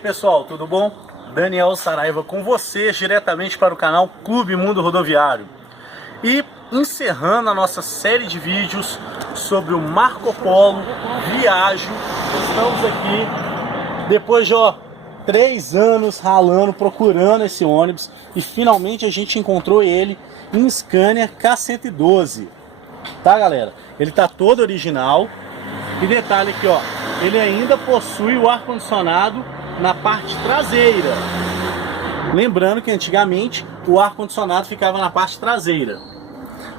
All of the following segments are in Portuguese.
pessoal, tudo bom? Daniel Saraiva com vocês, diretamente para o canal Clube Mundo Rodoviário. E encerrando a nossa série de vídeos sobre o Marco Polo Viaggio, estamos aqui depois de 3 anos ralando, procurando esse ônibus, e finalmente a gente encontrou ele em Scania K112, tá galera? Ele tá todo original, e detalhe aqui ó, ele ainda possui o ar-condicionado na parte traseira. Lembrando que antigamente o ar-condicionado ficava na parte traseira.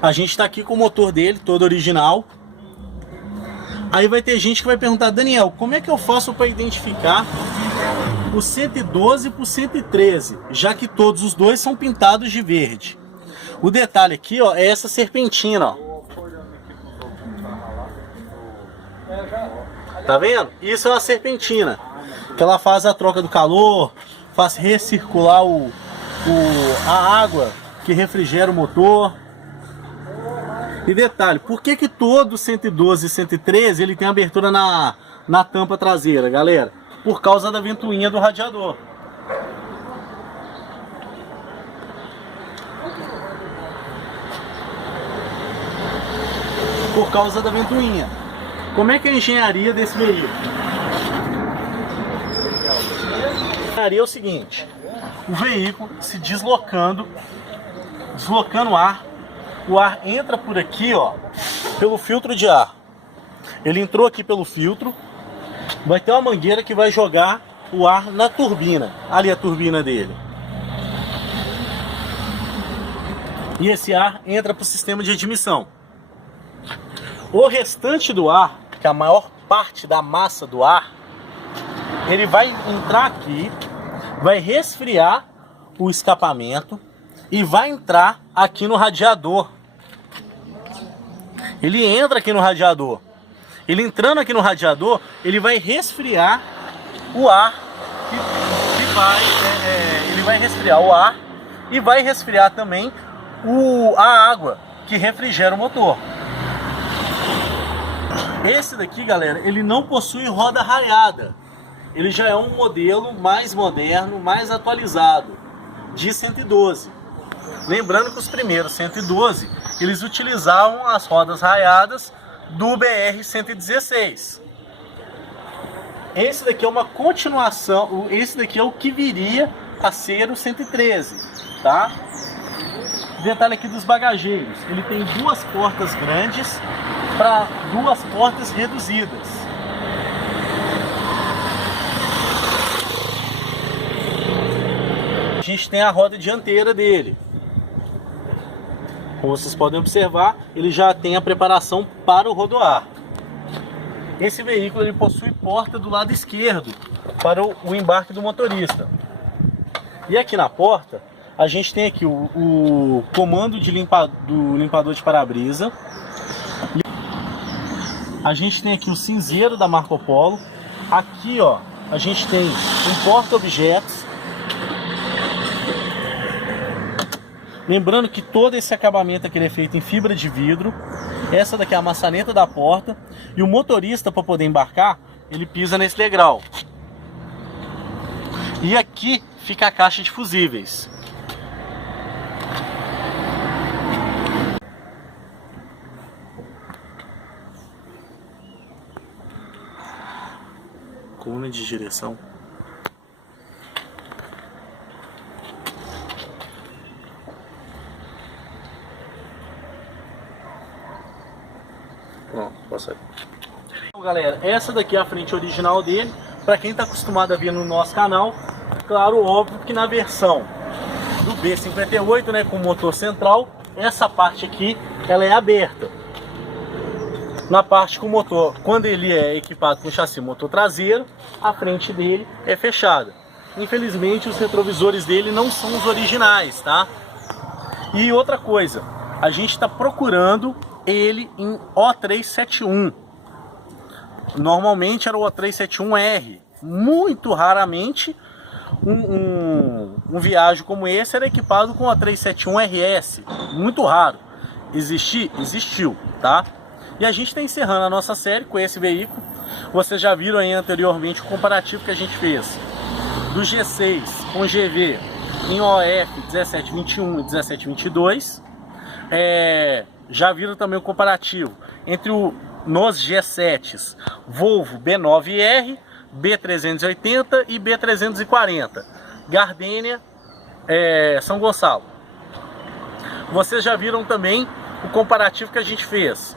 A gente está aqui com o motor dele, todo original. Aí vai ter gente que vai perguntar: Daniel, como é que eu faço para identificar o 112 para o 113, já que todos os dois são pintados de verde? O detalhe aqui ó, é essa serpentina, ó. Tá vendo? Isso é uma serpentina, que ela faz a troca do calor, faz recircular a água que refrigera o motor. E detalhe, por que todo 112 e 113 ele tem abertura na tampa traseira, galera? Por causa da ventoinha do radiador. Por causa da ventoinha. Como é que é a engenharia desse veículo? A engenharia é o seguinte: o veículo se deslocando o ar entra por aqui, ó, pelo filtro de ar. Ele entrou aqui pelo filtro, vai ter uma mangueira que vai jogar o ar na turbina. Ali a turbina dele. E esse ar entra para o sistema de admissão. O restante do ar, que é a maior parte da massa do ar, ele vai entrar aqui, vai resfriar o escapamento e vai entrar aqui no radiador. Ele entra aqui no radiador. Ele entrando aqui no radiador, ele vai resfriar o ar ele vai resfriar o ar e vai resfriar também a água que refrigera o motor. Esse daqui, galera, ele não possui roda raiada. Ele já é um modelo mais moderno, mais atualizado, de 112. Lembrando que os primeiros 112, eles utilizavam as rodas raiadas do BR-116. Esse daqui é uma continuação, esse daqui é o que viria a ser o 113, tá? Detalhe aqui dos bagageiros, ele tem 2 portas grandes para 2 portas reduzidas. A gente tem a roda dianteira dele. Como vocês podem observar, ele já tem a preparação para o rodoar. Esse veículo ele possui porta do lado esquerdo para o embarque do motorista. E aqui na porta a gente tem aqui o comando de do limpador de para-brisa. A gente tem aqui o cinzeiro da Marco Polo. Aqui ó, a gente tem um porta-objetos. Lembrando que todo esse acabamento aqui é feito em fibra de vidro. Essa daqui é a maçaneta da porta. E o motorista, para poder embarcar, ele pisa nesse degrau. E aqui fica a caixa de fusíveis. Coluna de direção. Pronto, passa aí. Então, galera, essa daqui é a frente original dele. Para quem está acostumado a ver no nosso canal, claro, óbvio que na versão do B58, né, com motor central, essa parte aqui ela é aberta. Na parte com o motor, quando ele é equipado com chassi motor traseiro, a frente dele é fechada. Infelizmente os retrovisores dele não são os originais, tá? E outra coisa, a gente está procurando ele em O371. Normalmente era o O371R. Muito raramente um Viaggio como esse era equipado com o O371RS. Muito raro. Existiu, tá? E a gente está encerrando a nossa série com esse veículo. Vocês já viram aí anteriormente o comparativo que a gente fez do G6 com GV em OF 1721 e 1722. Já viram também o comparativo entre nos G7s Volvo B9R, B380 e B340, Gardenia, São Gonçalo. Vocês já viram também o comparativo que a gente fez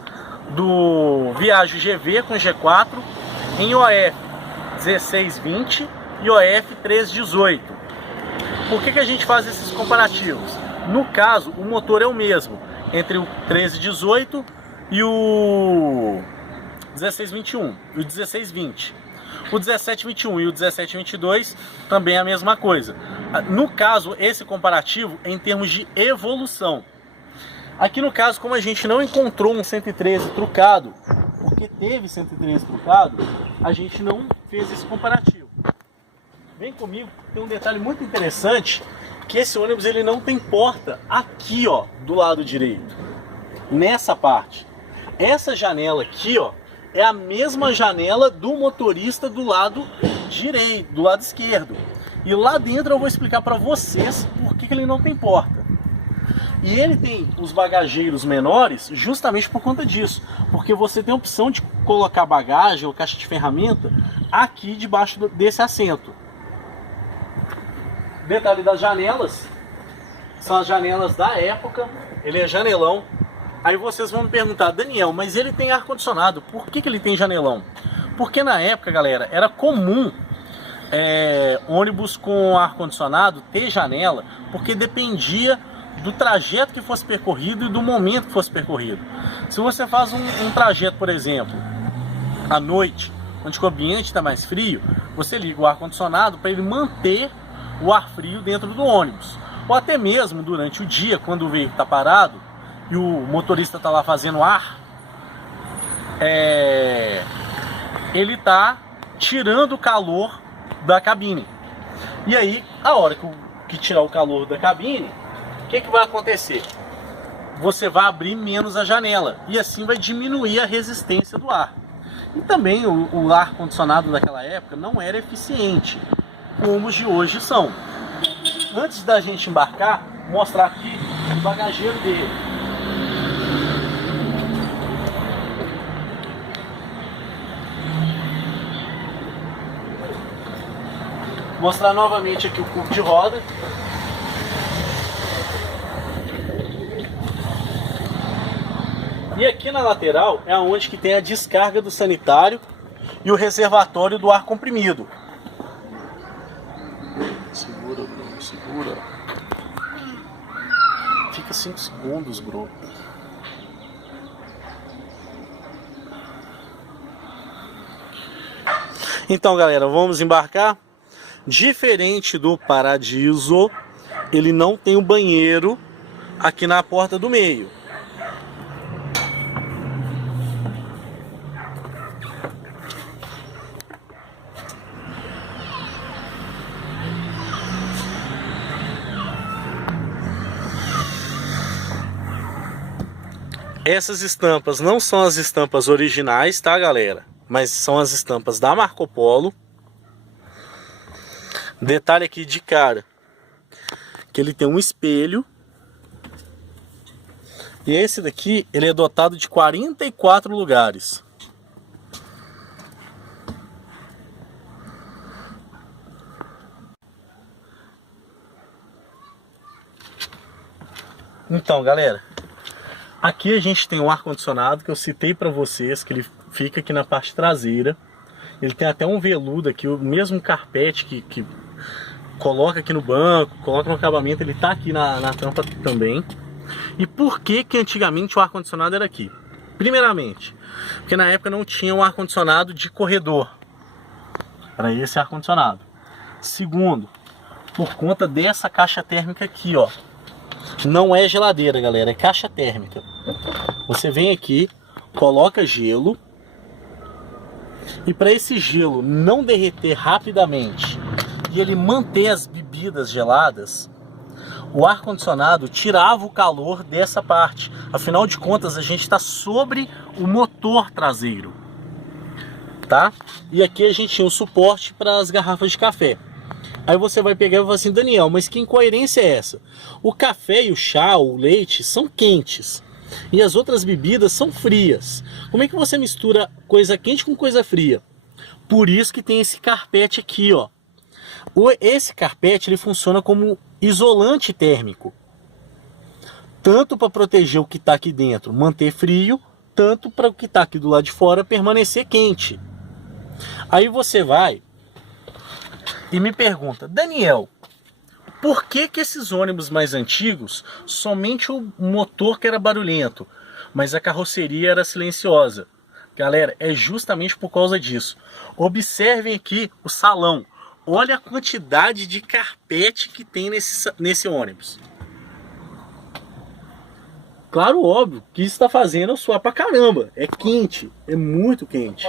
do Viage GV com G4 em OF 1620 e OF 1318. Por que a gente faz esses comparativos? No caso, o motor é o mesmo entre o 1318 e o 1621 e o 1620. O 1721 e o 1722 também é a mesma coisa. No caso, esse comparativo é em termos de evolução. Aqui no caso, como a gente não encontrou um 113 trucado, porque teve 113 trucado, a gente não fez esse comparativo. Vem comigo, tem um detalhe muito interessante, que esse ônibus ele não tem porta aqui, ó, do lado direito, nessa parte. Essa janela aqui, ó, é a mesma janela do motorista do lado direito, do lado esquerdo. E lá dentro eu vou explicar para vocês por que ele não tem porta. E ele tem os bagageiros menores justamente por conta disso, porque você tem a opção de colocar bagagem ou caixa de ferramenta aqui debaixo desse assento. Detalhe das janelas, são as janelas da época, ele é janelão. Aí vocês vão me perguntar, Daniel, mas ele tem ar-condicionado, por que ele tem janelão? Porque na época, galera, era comum ônibus com ar-condicionado ter janela, porque dependia do trajeto que fosse percorrido e do momento que fosse percorrido. Se você faz um trajeto, por exemplo, à noite, onde o ambiente está mais frio, você liga o ar-condicionado para ele manter o ar frio dentro do ônibus. Ou até mesmo durante o dia, quando o veículo está parado e o motorista está lá fazendo ar, ele está tirando o calor da cabine. E aí, a hora que tirar o calor da cabine, o que vai acontecer? Você vai abrir menos a janela e assim vai diminuir a resistência do ar. E também o ar-condicionado daquela época não era eficiente como os de hoje são. Antes da gente embarcar, vou mostrar aqui o bagageiro dele. Vou mostrar novamente aqui o cubo de roda. E aqui na lateral é onde que tem a descarga do sanitário e o reservatório do ar comprimido. Segura, Bruno, segura. Fica 5 segundos, Bruno. Então, galera, vamos embarcar. Diferente do Paradiso, ele não tem um banheiro aqui na porta do meio. Essas estampas não são as estampas originais, tá, galera? Mas são as estampas da Marco Polo. Detalhe aqui de cara, que ele tem um espelho. E esse daqui, ele é dotado de 44 lugares. Então, galera, aqui a gente tem o ar-condicionado que eu citei para vocês, que ele fica aqui na parte traseira. Ele tem até um veludo aqui, o mesmo carpete que coloca aqui no banco, coloca no acabamento, ele tá aqui na tampa também. E por que antigamente o ar-condicionado era aqui? Primeiramente, porque na época não tinha um ar-condicionado de corredor. Era esse ar-condicionado. Segundo, por conta dessa caixa térmica aqui, ó. Não é geladeira, galera, é caixa térmica. Você vem aqui, coloca gelo. E para esse gelo não derreter rapidamente e ele manter as bebidas geladas, o ar-condicionado tirava o calor dessa parte. Afinal de contas, a gente está sobre o motor traseiro, tá? E aqui a gente tinha um suporte para as garrafas de café. Aí você vai pegar e vai falar assim, Daniel, mas que incoerência é essa? O café e o chá, o leite são quentes e as outras bebidas são frias. Como é que você mistura coisa quente com coisa fria? Por isso que tem esse carpete aqui, ó. Esse carpete ele funciona como isolante térmico. Tanto para proteger o que está aqui dentro, manter frio, tanto para o que está aqui do lado de fora permanecer quente. Aí você vai e me pergunta, Daniel, por que esses ônibus mais antigos, somente o motor que era barulhento, mas a carroceria era silenciosa? Galera, é justamente por causa disso. Observem aqui o salão. Olha a quantidade de carpete que tem nesse ônibus. Claro, óbvio, que isso está fazendo eu suar pra caramba. É quente, é muito quente.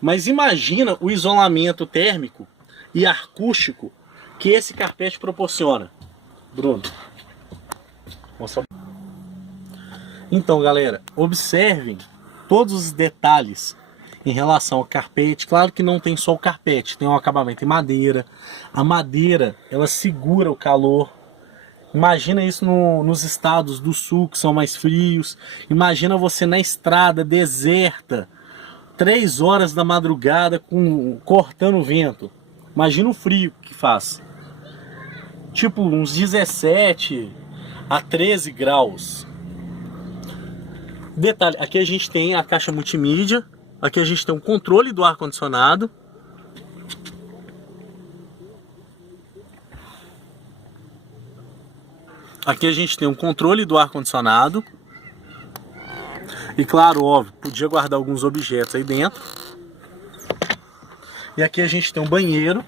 Mas imagina o isolamento térmico e acústico que esse carpete proporciona. Bruno, mostra. Então, galera, observem todos os detalhes em relação ao carpete. Claro que não tem só o carpete, tem um acabamento em madeira. A madeira, ela segura o calor. Imagina isso nos estados do sul, que são mais frios. Imagina você na estrada deserta, 3 horas da madrugada, cortando o vento. Imagina o frio que faz. Tipo uns 17 a 13 graus. Detalhe, aqui a gente tem a caixa multimídia. Aqui a gente tem um controle do ar-condicionado. Aqui a gente tem um controle do ar-condicionado. E claro, óbvio, podia guardar alguns objetos aí dentro. E aqui a gente tem um banheiro.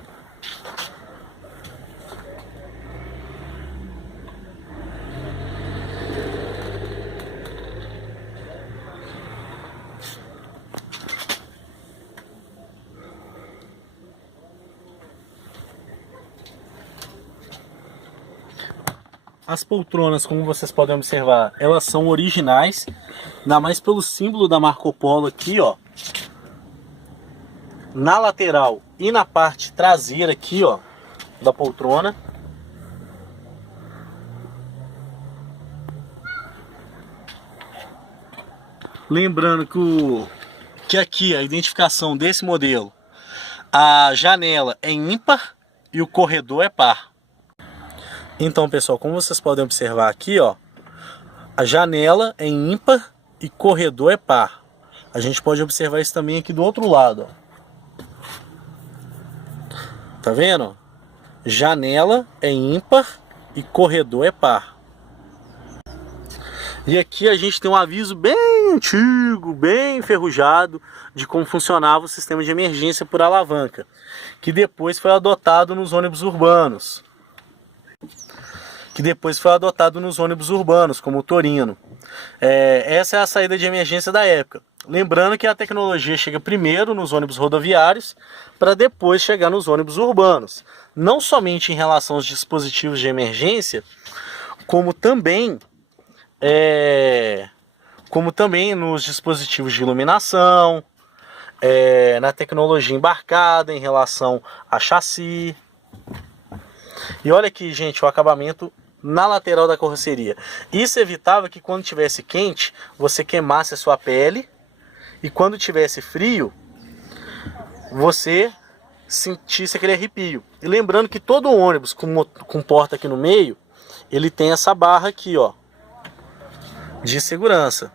As poltronas, como vocês podem observar, elas são originais, ainda mais pelo símbolo da Marco Polo aqui, ó. Na lateral e na parte traseira aqui, ó, da poltrona. Lembrando que aqui a identificação desse modelo, a janela é ímpar e o corredor é par. Então, pessoal, como vocês podem observar aqui, ó, a janela é ímpar e corredor é par. A gente pode observar isso também aqui do outro lado, ó. Tá vendo? Janela é ímpar e corredor é par. E aqui a gente tem um aviso bem antigo, bem enferrujado, de como funcionava o sistema de emergência por alavanca, que depois foi adotado nos ônibus urbanos. Como o Torino. Essa é a saída de emergência da época. Lembrando que a tecnologia chega primeiro nos ônibus rodoviários, para depois chegar nos ônibus urbanos. Não somente em relação aos dispositivos de emergência, como também nos dispositivos de iluminação, na tecnologia embarcada em relação a chassi. E olha aqui, gente, o acabamento na lateral da carroceria. Isso evitava que quando tivesse quente, você queimasse a sua pele, e quando tivesse frio, você sentisse aquele arrepio. E lembrando que todo ônibus com porta aqui no meio, ele tem essa barra aqui, ó, de segurança,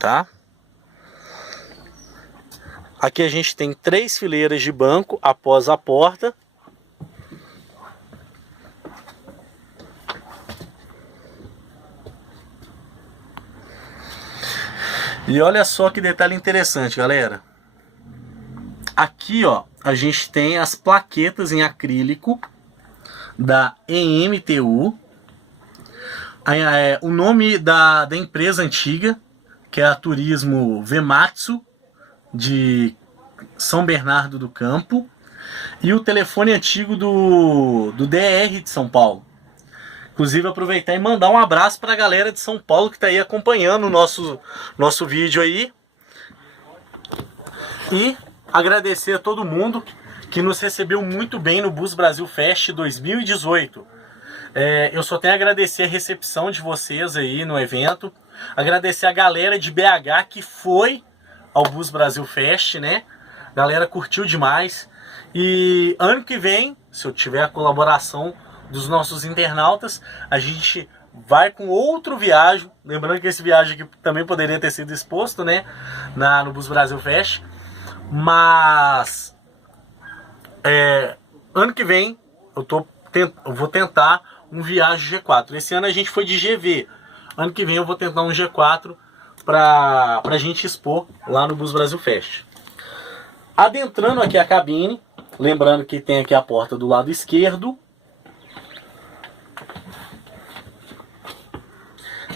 tá? Aqui a gente tem 3 fileiras de banco após a porta. E olha só que detalhe interessante, galera. Aqui, ó, a gente tem as plaquetas em acrílico da EMTU. O nome da empresa antiga, que é a Turismo Vematsu, de São Bernardo do Campo. E o telefone antigo do DR de São Paulo. Inclusive aproveitar e mandar um abraço para a galera de São Paulo que está aí acompanhando o nosso vídeo aí. E agradecer a todo mundo que nos recebeu muito bem no Bus Brasil Fest 2018. Eu só tenho a agradecer a recepção de vocês aí no evento, agradecer a galera de BH que foi ao Bus Brasil Fest, né? A galera curtiu demais. E ano que vem, se eu tiver a colaboração dos nossos internautas, a gente vai com outro viagem. Lembrando que esse viagem aqui também poderia ter sido exposto, né? No Bus Brasil Fest. Mas ano que vem eu vou tentar um Viagem G4. Esse ano a gente foi de GV. Ano que vem eu vou tentar um G4 pra gente expor lá no Bus Brasil Fest. Adentrando aqui a cabine, lembrando que tem aqui a porta do lado esquerdo.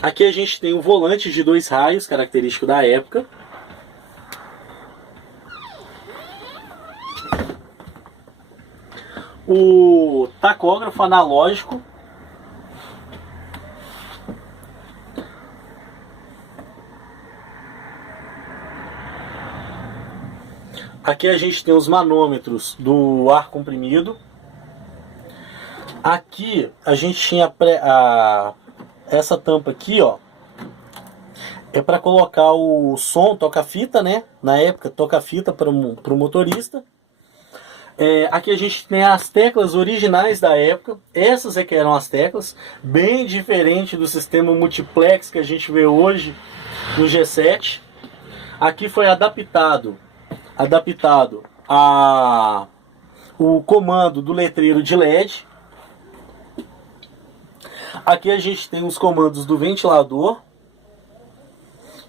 Aqui a gente tem o volante de 2 raios, característico da época. O tacógrafo analógico. Aqui a gente tem os manômetros do ar comprimido. Aqui a gente tinha essa tampa aqui, ó. É para colocar o som toca-fita, né? Na época, toca-fita para o motorista. Aqui a gente tem as teclas originais da época. Essas é que eram as teclas. Bem diferente do sistema multiplex que a gente vê hoje no G7. Aqui foi adaptado o comando do letreiro de LED. Aqui a gente tem os comandos do ventilador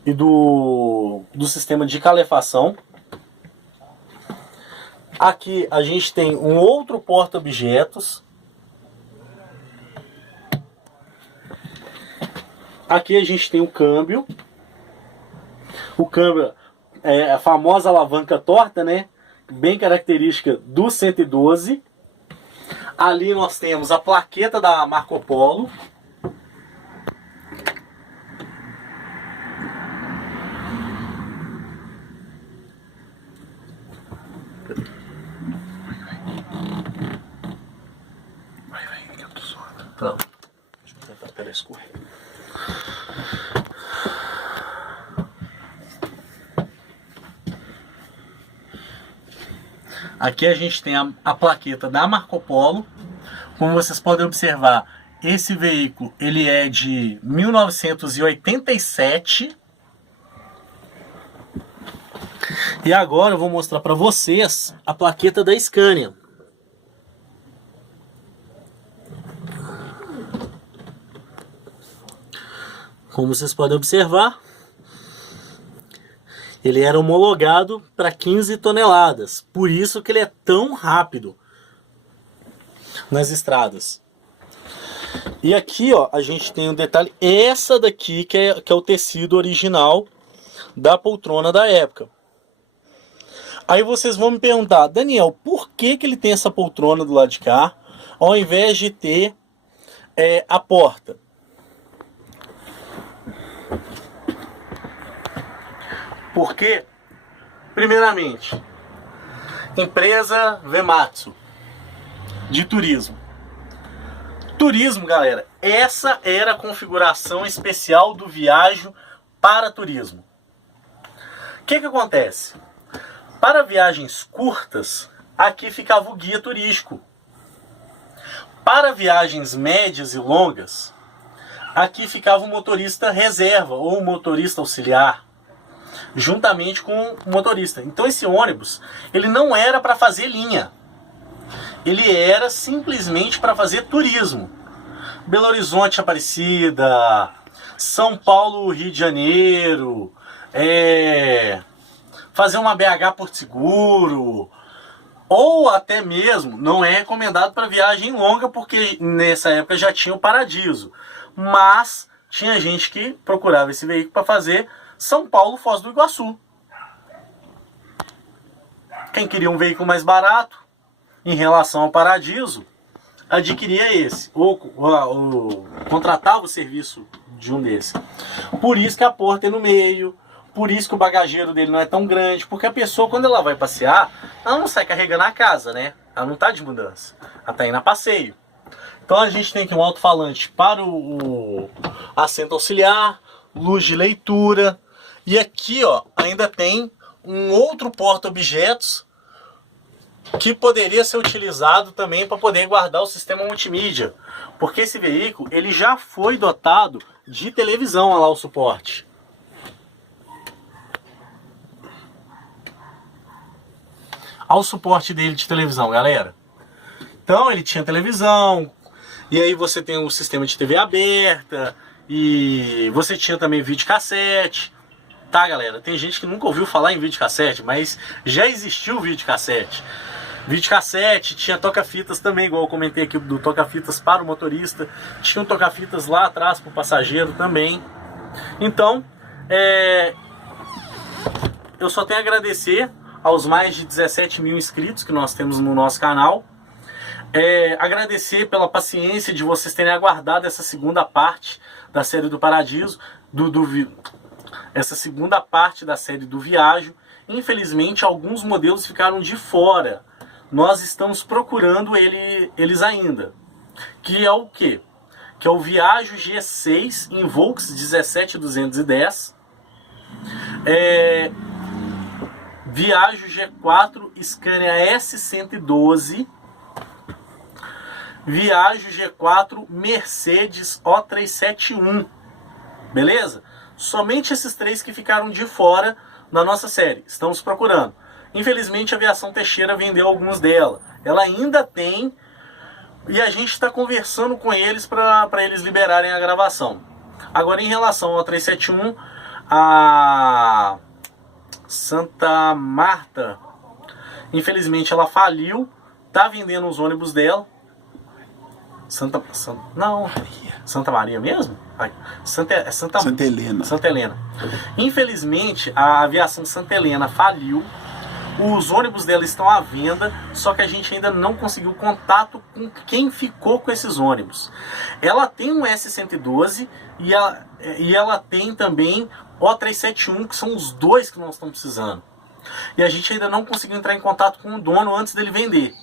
e do sistema de calefação. Aqui a gente tem um outro porta-objetos. Aqui a gente tem o câmbio. O câmbio é a famosa alavanca torta, né? Bem característica do 112. Ali nós temos a plaqueta da Marco Polo. Vai, que eu tô suando. Tá. Deixa eu tentar pela escura. Aqui a gente tem a plaqueta da Marco Polo. Como vocês podem observar, esse veículo ele é de 1987. E agora eu vou mostrar para vocês a plaqueta da Scania. Como vocês podem observar, ele era homologado para 15 toneladas. Por isso que ele é tão rápido nas estradas. E aqui, ó, a gente tem um detalhe. Essa daqui que é o tecido original da poltrona da época. Aí vocês vão me perguntar, Daniel, por que ele tem essa poltrona do lado de cá, ao invés de ter a porta? Porque, primeiramente, empresa Vematsu, de turismo. Turismo, galera, essa era a configuração especial do Viaggio para turismo. O que acontece? Para viagens curtas, aqui ficava o guia turístico. Para viagens médias e longas, aqui ficava o motorista reserva ou o motorista auxiliar, juntamente com o motorista. Então esse ônibus, ele não era para fazer linha. Ele era simplesmente para fazer turismo. Belo Horizonte, Aparecida, São Paulo, Rio de Janeiro, fazer uma BH Porto Seguro, ou até mesmo, não é recomendado para viagem longa, porque nessa época já tinha o Paradiso. Mas tinha gente que procurava esse veículo para fazer São Paulo, Foz do Iguaçu. Quem queria um veículo mais barato, em relação ao Paradiso, adquiria esse, ou contratava o serviço de um desses. Por isso que a porta é no meio, Por isso que o bagageiro dele não é tão grande, porque a pessoa, quando ela vai passear, ela não sai carregando a casa, né? Ela não tá de mudança, ela tá indo a passeio. Então a gente tem aqui um alto-falante para o assento auxiliar, luz de leitura, e aqui, ó, ainda tem um outro porta-objetos que poderia ser utilizado também para poder guardar o sistema multimídia, porque esse veículo ele já foi dotado de televisão. Olha lá o suporte. Olha o suporte dele de televisão, galera. Então ele tinha televisão, e aí você tem o sistema de TV aberta, e você tinha também videocassete. Tá, galera? Tem gente que nunca ouviu falar em videocassete, mas já existiu videocassete. Videocassete, tinha toca-fitas também, igual eu comentei aqui do toca-fitas para o motorista. Tinha um toca-fitas lá atrás para o passageiro também. Então, eu só tenho a agradecer aos mais de 17 mil inscritos que nós temos no nosso canal. Agradecer pela paciência de vocês terem aguardado essa segunda parte da série do Paradiso, essa segunda parte da série do Viajo. Infelizmente, alguns modelos ficaram de fora. Nós estamos procurando eles ainda. Que é o quê? Que é o Viajo G6 Invox 17210. Viajo G4 Scania S112. Viajo G4 Mercedes O371. Beleza? Somente esses três que ficaram de fora na nossa série. Estamos procurando. Infelizmente a Aviação Teixeira vendeu alguns dela. Ela ainda tem, e a gente está conversando com eles para eles liberarem a gravação. Agora, em relação ao 371, a Santa Marta, infelizmente ela faliu. Tá vendendo os ônibus dela. Santa Maria mesmo? Santa Helena. Santa Helena. Infelizmente, a Aviação Santa Helena faliu. Os ônibus dela estão à venda, só que a gente ainda não conseguiu contato com quem ficou com esses ônibus. Ela tem um S112 e ela tem também O371, que são os dois que nós estamos precisando. E a gente ainda não conseguiu entrar em contato com o dono antes dele vender.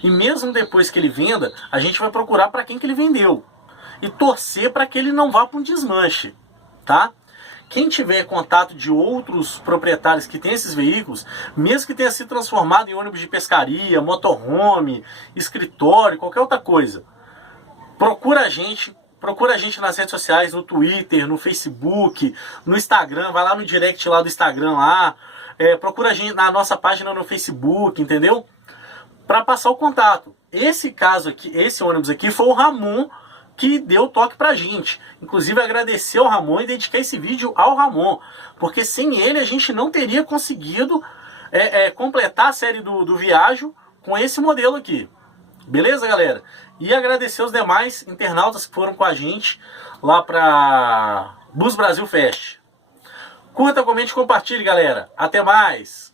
E mesmo depois que ele venda, a gente vai procurar para quem que ele vendeu. E torcer para que ele não vá para um desmanche, tá? Quem tiver contato de outros proprietários que têm esses veículos, mesmo que tenha sido transformado em ônibus de pescaria, motorhome, escritório, qualquer outra coisa, procura a gente nas redes sociais, no Twitter, no Facebook, no Instagram, vai lá no direct lá do Instagram lá, procura a gente na nossa página no Facebook, entendeu? Para passar o contato. Esse caso aqui, esse ônibus aqui foi o Ramon que deu o toque pra gente. Inclusive agradecer ao Ramon e dedicar esse vídeo ao Ramon, porque sem ele a gente não teria conseguido completar a série do Viajo com esse modelo aqui. Beleza, galera? E agradecer os demais internautas que foram com a gente lá para Bus Brasil Fest. Curta, comente e compartilhe, galera. Até mais!